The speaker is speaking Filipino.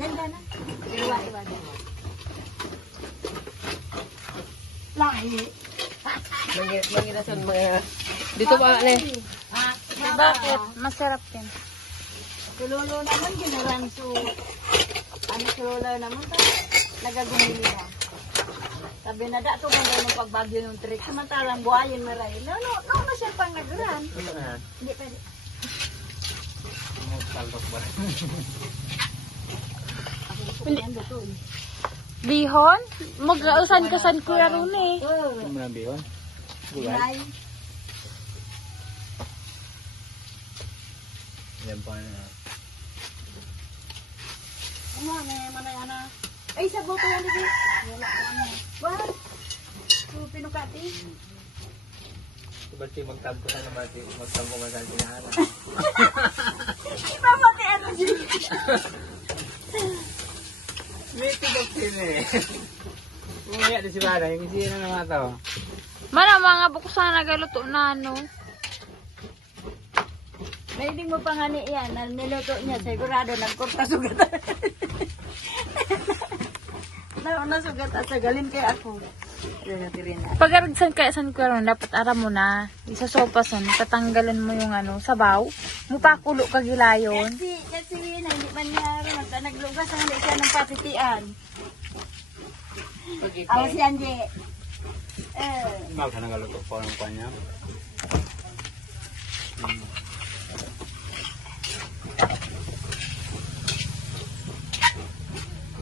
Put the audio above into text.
Ganda na. Iwa-iwa na. Lahi. Manginasan mga... Dito pa, ne. Bakit? Masarap din. Si Lolo naman, ginaran so... Ano si Lolo naman, nagagumili na. Sabi na, dato kung gano'ng pagbagyo ng trick. Samantalang buhayin maray. No, na siya pang nagran. Hindi pwede. Bihon? Mag-ausan ka san Kuya Rune. Ano mo ng bihon? Gulay? Yan pa na. Ano, mana. Ay, sa boto yan, hindi. Wala ka ano. Wala. So, pinukati. Ba't yung magtampo sa naman? Magtampo ka sa sinahala. Mama, kay ano, Jig? May tigap sila eh. Umaya na si Bana. Yung isi na naman ito. Mana mga buksan nagaluto na ano. May mo pa nga yan. Niluto niya, sigurado, nagkurta sugatan. Nasugat at sagalin kay ako. Pag-aragsan ka san Kuya Rune, dapat aram mo na. Isa sopa son, tatanggalan mo yung ano, sabaw. Mupakulo ka gilayon. Kasi Wina, hindi man niya rin. Naglugas ang hindi siya ng patitian. Ako si Anje. Mahal ka nagaluto po ng kanya.